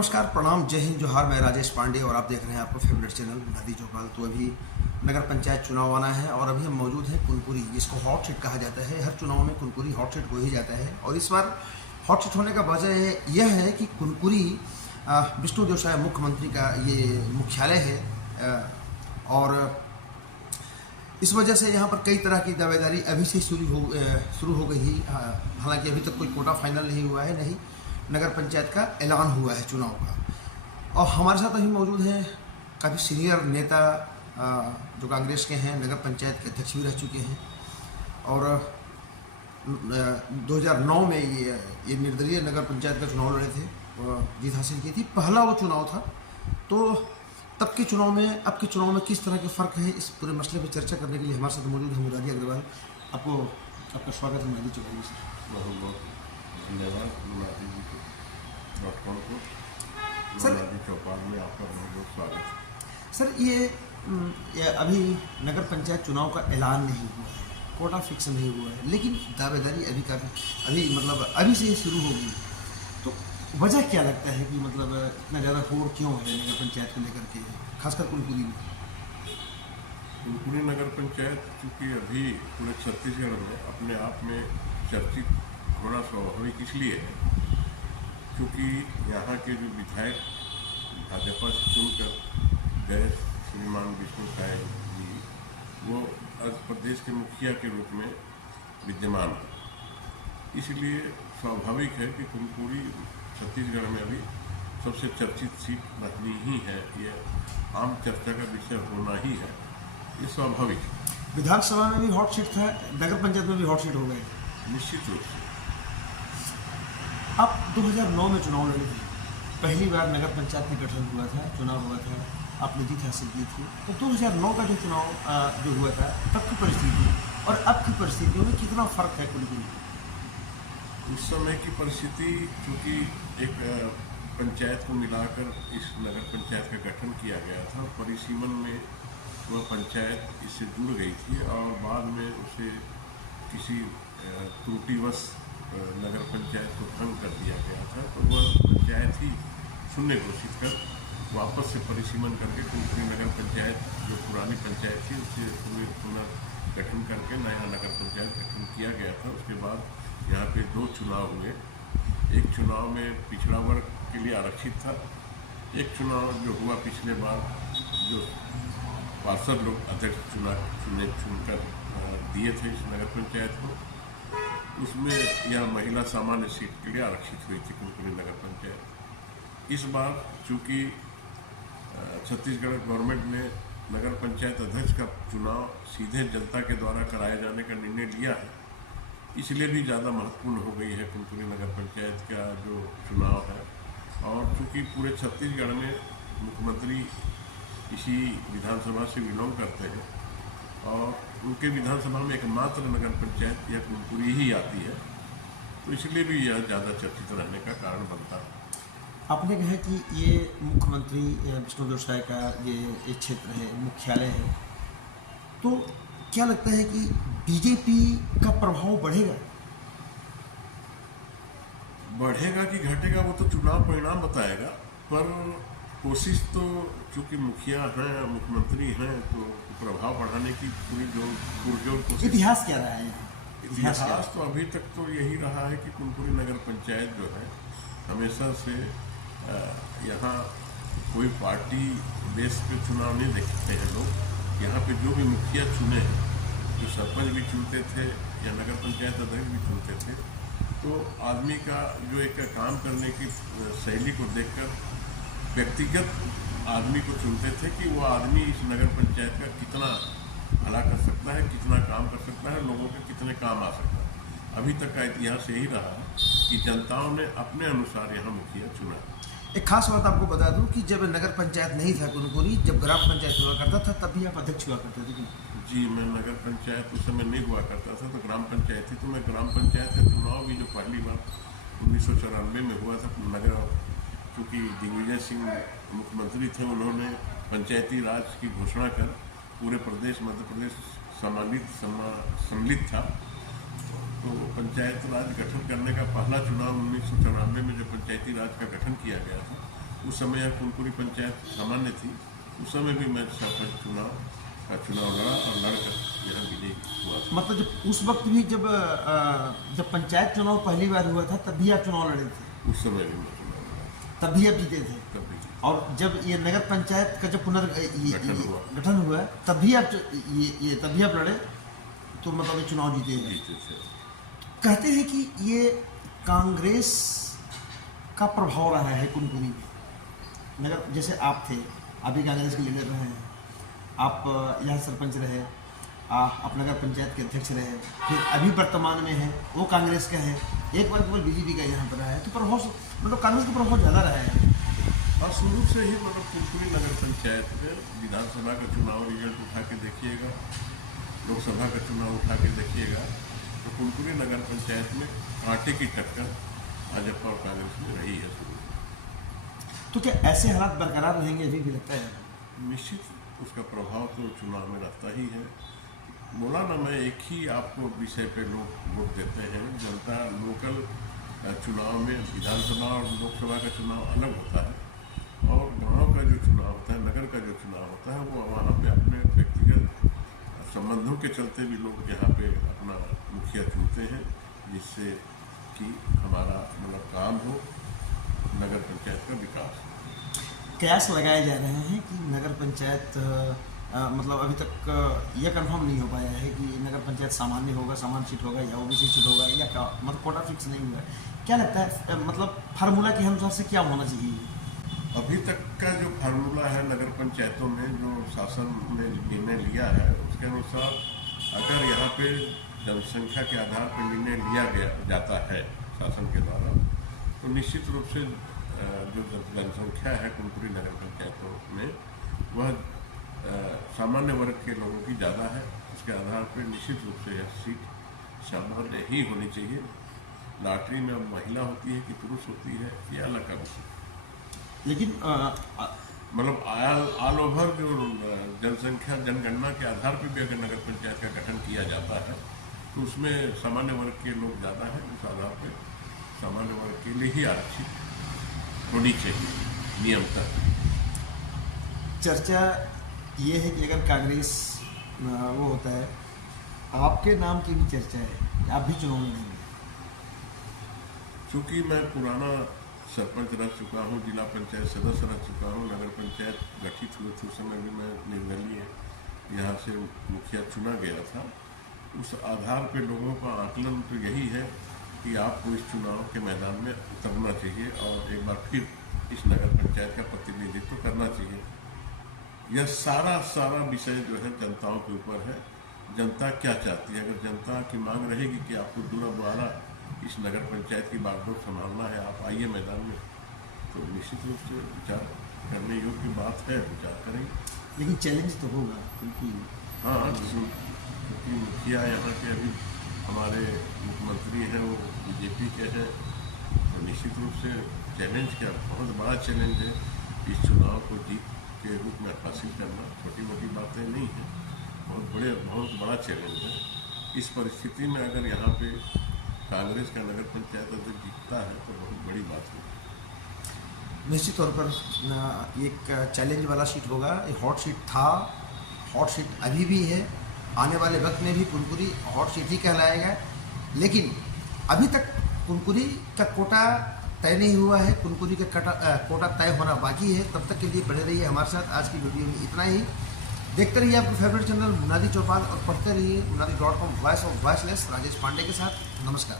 नमस्कार, प्रणाम, जय हिंद, जोहार। मैं राजेश पांडे और आप देख रहे हैं आपका फेवरेट चैनल नदी चौपाल। तो अभी नगर पंचायत चुनाव आना है और अभी हम मौजूद हैं कुनकुरी, जिसको हॉट सीट कहा जाता है। हर चुनाव में कुनकुरी हॉट सीट हो ही जाता है और इस बार हॉट सीट होने का वजह यह है कि कुनकुरी विष्णु देव साय मुख्यमंत्री का ये मुख्यालय है और इस वजह से यहाँ पर कई तरह की दावेदारी अभी से शुरू हो गई है। हालांकि अभी तक कोई कोटा फाइनल नहीं हुआ है, नहीं नगर पंचायत का ऐलान हुआ है चुनाव का। और हमारे साथ अभी मौजूद हैं काफ़ी सीनियर नेता जो कांग्रेस के हैं, नगर पंचायत के अध्यक्ष भी रह चुके हैं और 2009 में ये निर्दलीय नगर पंचायत का चुनाव लड़े थे और जीत हासिल की थी। पहला वो चुनाव था। तो तब के चुनाव में अब के चुनाव में किस तरह के फ़र्क है, इस पूरे मसले पर चर्चा करने के लिए हमारे साथ मौजूद है मुरारी अग्रवाल। आपका स्वागत है मुरारी चौपाल सर। बहुत बहुत धन्यवाद मुरारी जी को .com को मुरारी चौपाल में आपका बहुत बहुत स्वागत है। सर ये अभी नगर पंचायत चुनाव का ऐलान नहीं हुआ है, कोटा फिक्स नहीं हुआ है, लेकिन दावेदारी अभी से शुरू होगी। तो वजह क्या लगता है कि इतना ज़्यादा होड़ क्यों है नगर पंचायत को लेकर के, खासकर कुनकुरी में? कुनकुरी नगर पंचायत चूँकि अभी पूरे छत्तीसगढ़ में अपने आप में चर्चित होना स्वाभाविक इसलिए है क्योंकि यहाँ के जो विधायक भाजपा से चुनकर गए श्रीमान विष्णु साय जी, वो आज प्रदेश के मुखिया के रूप में विद्यमान है। इसलिए स्वाभाविक है कि कुनकुरी छत्तीसगढ़ में अभी सबसे चर्चित सीट रहनी ही है, ये आम चर्चा का विषय होना ही है, ये स्वाभाविक है। विधानसभा में भी हॉट सीट था, नगर पंचायत में भी हॉट सीट हो गए निश्चित रूप से। अब 2009 में चुनाव लड़े थे, पहली बार नगर पंचायत में गठन हुआ था, चुनाव हुआ था, आपने जीत हासिल की थी। तो 2009 का जो चुनाव जो हुआ था तब की परिस्थिति और अब की परिस्थितियों में कितना फ़र्क है कुनकुरी? उस समय की परिस्थिति चूँकि एक पंचायत को मिलाकर इस नगर पंचायत का गठन किया गया था, परिसीमन में वह पंचायत इससे जुड़ गई थी और बाद में उसे किसी त्रुटिवश नगर पंचायत को भंग कर दिया गया था। तो वह पंचायत ही शून्य घोषित कर वापस से परिसीमन करके कुनकुरी नगर पंचायत जो पुरानी पंचायत थी उससे पुनर्गठन करके नया नगर पंचायत गठन किया गया था। उसके बाद यहाँ पे 2 चुनाव हुए। एक चुनाव में पिछड़ा वर्ग के लिए आरक्षित था, एक चुनाव जो हुआ पिछले बार जो पार्षद लोग अध्यक्ष चुनकर दिए थे इस नगर पंचायत को, उसमें यह महिला सामान्य सीट के लिए आरक्षित हुई थी कुनकुरी नगर पंचायत। इस बार चूँकि छत्तीसगढ़ गवर्नमेंट ने नगर पंचायत अध्यक्ष का चुनाव सीधे जनता के द्वारा कराए जाने का निर्णय लिया है, इसलिए भी ज़्यादा महत्वपूर्ण हो गई है कुनकुरी नगर पंचायत का जो चुनाव है। और चूँकि पूरे छत्तीसगढ़ में मुख्यमंत्री इसी विधानसभा से बिलोंग करते हैं और उनके विधानसभा में एकमात्र नगर पंचायत यह कुनकुरी ही आती है, तो इसलिए भी यह ज़्यादा चर्चित रहने का कारण बनता है। आपने कहा कि ये मुख्यमंत्री विष्णु देव साय का ये क्षेत्र है, मुख्यालय है, तो क्या लगता है कि बीजेपी का प्रभाव बढ़ेगा कि घटेगा वो तो चुनाव परिणाम बताएगा, पर कोशिश तो चूँकि मुखिया हैं, मुख्यमंत्री हैं, तो प्रभाव बढ़ाने की पूरी पुरजोर कोशिश। इतिहास क्या रहा है? इतिहास तो अभी तक तो यही रहा है कि कुनकुरी नगर पंचायत जो है हमेशा से यहाँ कोई पार्टी बेस पे चुनाव नहीं देखते हैं लोग। यहाँ पे जो भी मुखिया चुने हैं, जो सरपंच भी चुनते थे या नगर पंचायत अध्यक्ष भी चुनते थे, तो आदमी का जो एक काम करने की शैली को देखकर व्यक्तिगत आदमी को चुनते थे कि वो आदमी इस नगर पंचायत का कितना भला कर सकता है, कितना काम कर सकता है, लोगों के कितने काम आ सकता है। अभी तक का इतिहास यही रहा कि जनताओं ने अपने अनुसार यहाँ मुखिया चुना। एक खास बात आपको बता दूं कि जब नगर पंचायत नहीं था कुनकुरी, जब ग्राम पंचायत हुआ करता था, तब भी आप अध्यक्ष हुआ करते थे? जी, मैं नगर पंचायत उस समय नहीं हुआ करता था, तो ग्राम पंचायत थी। तो मैं ग्राम पंचायत का चुनाव भी जो पहली बार 1994 में हुआ था नगर, क्योंकि दिग्विजय सिंह मुख्यमंत्री थे, उन्होंने पंचायती राज की घोषणा कर पूरे प्रदेश मध्य प्रदेश सम्मिलित था। तो पंचायत राज गठन करने का पहला चुनाव 1994 में जब पंचायती राज का गठन किया गया था, उस समय यह कुनकुरी पंचायत सामान्य थी। उस समय भी मैं सरपंच चुनाव लड़ा और लड़कर यहाँ विजयी हुआ था। मतलब जब उस वक्त भी जब पंचायत चुनाव पहली बार हुआ था तब भी आप चुनाव लड़े थे? उस समय भी मैं चुनाव लड़ा, तब भी आप जीते थे? तब भी जीता। और जब ये नगर पंचायत का जब गठन हुआ तब भी आप लड़े, तो मतलब ये चुनाव जीते हैं? जीते थे। कहते हैं कि ये कांग्रेस का प्रभाव रहा है कुनकुरी में। नगर जैसे आप थे, आप भी कांग्रेस के लीडर रहे हैं, आप यहाँ सरपंच रहे, आप नगर पंचायत के अध्यक्ष रहे, फिर अभी वर्तमान में है वो कांग्रेस का है, एक बार केवल बीजेपी का यहाँ पर रहा है, तो प्रभाव मतलब कांग्रेस का प्रभाव ज़्यादा रहा है। और शुरू से ही मतलब कुनकुरी नगर पंचायत में विधानसभा का चुनाव रिजल्ट उठा के देखिएगा, लोकसभा का चुनाव उठा के देखिएगा, तो कुनकुरी नगर पंचायत में कांटे की टक्कर भाजपा और कांग्रेस में रही है शुरू। तो क्या ऐसे हालात बरकरार रहेंगे अभी भी लगता है? निश्चित उसका प्रभाव तो चुनाव में रहता ही है। बोला ना मैं, एक ही आपको विषय पे लोग वोट देते हैं। जनता लोकल चुनाव में विधानसभा और लोकसभा का चुनाव अलग होता है, और गांव का जो चुनाव होता है, नगर का जो चुनाव होता है, वो वहाँ पे अपने व्यक्तिगत संबंधों के चलते भी लोग यहाँ पे अपना मुखिया चुनते हैं, जिससे कि हमारा मतलब काम हो, नगर पंचायत का विकास हो। कयास लगाए जा रहे हैं कि नगर पंचायत मतलब अभी तक यह कंफर्म नहीं हो पाया है कि नगर पंचायत सामान्य होगा, सामान्य सीट होगा या ओबीसी सीट होगा, या क्या मतलब कोटा फिक्स नहीं हुआ है। क्या लगता है मतलब फार्मूला के अनुसार से क्या होना चाहिए? अभी तक का जो फार्मूला है नगर पंचायतों में, जो शासन ने निर्णय लिया है, उसके अनुसार अगर यहाँ पे जनसंख्या के आधार पर निर्णय लिया जाता है शासन के द्वारा, तो निश्चित रूप से जो जनसंख्या है कुनकुरी नगर पंचायतों में, वह सामान्य वर्ग के लोगों की ज़्यादा है। उसके आधार पर निश्चित रूप से यह सीट सामान्य ही होनी चाहिए। लॉटरी में अब महिला होती है कि पुरुष होती है, ये अलग का विषय। लेकिन मतलब ऑल ओवर जो जनसंख्या जनगणना के आधार पर भी अगर नगर पंचायत का गठन किया जाता है, तो उसमें सामान्य वर्ग के लोग ज़्यादा हैं। उस आधार पर सामान्य वर्ग के लिए ही आरक्षित होनी चाहिए नियमतः। चर्चा ये है कि अगर कांग्रेस वो होता है, आपके नाम की भी चर्चा है, आप भी चुनाव लड़ेंगे। चूँकि मैं पुराना सरपंच रह चुका हूँ, जिला पंचायत सदस्य रह चुका हूँ, नगर पंचायत गठित हुए थे उस समय भी मैं निर्दलीय यहाँ से मुखिया चुना गया था। उस आधार पे लोगों का आकलन तो यही है कि आपको इस चुनाव के मैदान में उतरना चाहिए और एक बार फिर इस नगर पंचायत का प्रतिनिधित्व करना चाहिए। यह सारा विषय जो है जनताओं के ऊपर है। जनता क्या चाहती है? अगर जनता की मांग रहेगी कि आपको दोबारा इस नगर पंचायत की बागडोर संभालना है, आप आइए मैदान में, तो निश्चित रूप से विचार करने योग्य बात है, विचार करेंगे। लेकिन चैलेंज तो होगा, क्योंकि हाँ, क्योंकि मुखिया यहाँ के अभी हमारे मुख्यमंत्री हैं, वो बीजेपी के हैं, तो निश्चित रूप से चैलेंज क्या, बहुत बड़ा चैलेंज है। इस चुनाव को जीत के रूप में हासिल करना छोटी मोटी बातें नहीं है, बहुत बड़ा चैलेंज है। इस परिस्थिति में अगर यहाँ पे कांग्रेस का नगर पंचायत अगर जीतता है तो बहुत बड़ी बात है। निश्चित तौर पर एक चैलेंज वाला सीट होगा। एक हॉट सीट था, हॉट सीट अभी भी है, आने वाले वक्त में भी कुनकुरी हॉट सीट ही कहलाएगा। लेकिन अभी तक कुनकुरी का कोटा तय नहीं हुआ है, कुनकुरी का कोटा तय होना बाकी है। तब तक के लिए बने रहिए हमारे साथ। आज की वीडियो में इतना ही। देखते रहिए आपका फेवरेट चैनल मुनादी चौपाल और पढ़ते रहिए मुनादी.com, voice of voiceless Rajesh Pandey के साथ। नमस्कार।